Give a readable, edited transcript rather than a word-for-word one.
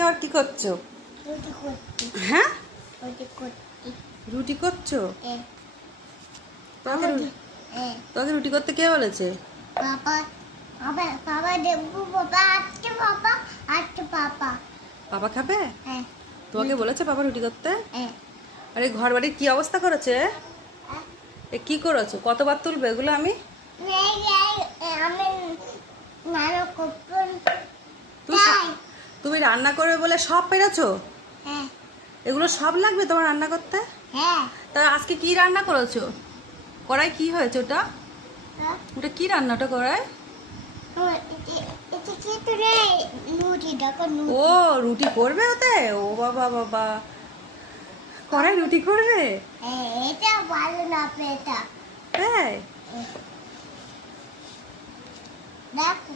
আজকে আবার কি করছো? রুটি করছি। হ্যাঁ, রুটি করছি। রুটি করছো? এ তোকে তোকে রুটি করতে কে বলেছে? পাপা পাপা পাপা দেবু পাপা আজকে পাপা পাপা খাবে? হ্যাঁ তোমাকে বলেছে পাপা রুটি করতে? হ্যাঁ আরে ঘর বাড়ির কি অবস্থা করেছে? এ কি করেছো? কতবার তুলবে এগুলো আমি? আমি নানা কখন তুমি তুমি রান্না করবে বলে সব পেরেছো? হ্যাঁ এগুলো সব লাগবে তোমার রান্না করতে? হ্যাঁ তা আজকে কি রান্না করেছো? কড়াই কি হয়েছে ওটা? ওটা কি রান্না ওটা কড়াই? এটা কি তোরে রুটি দেখো ও রুটি করবে ওতে? ও বাবা বাবা, কড়াই রুটি করবে? এটা ভালো না পেটা তাই? দেখো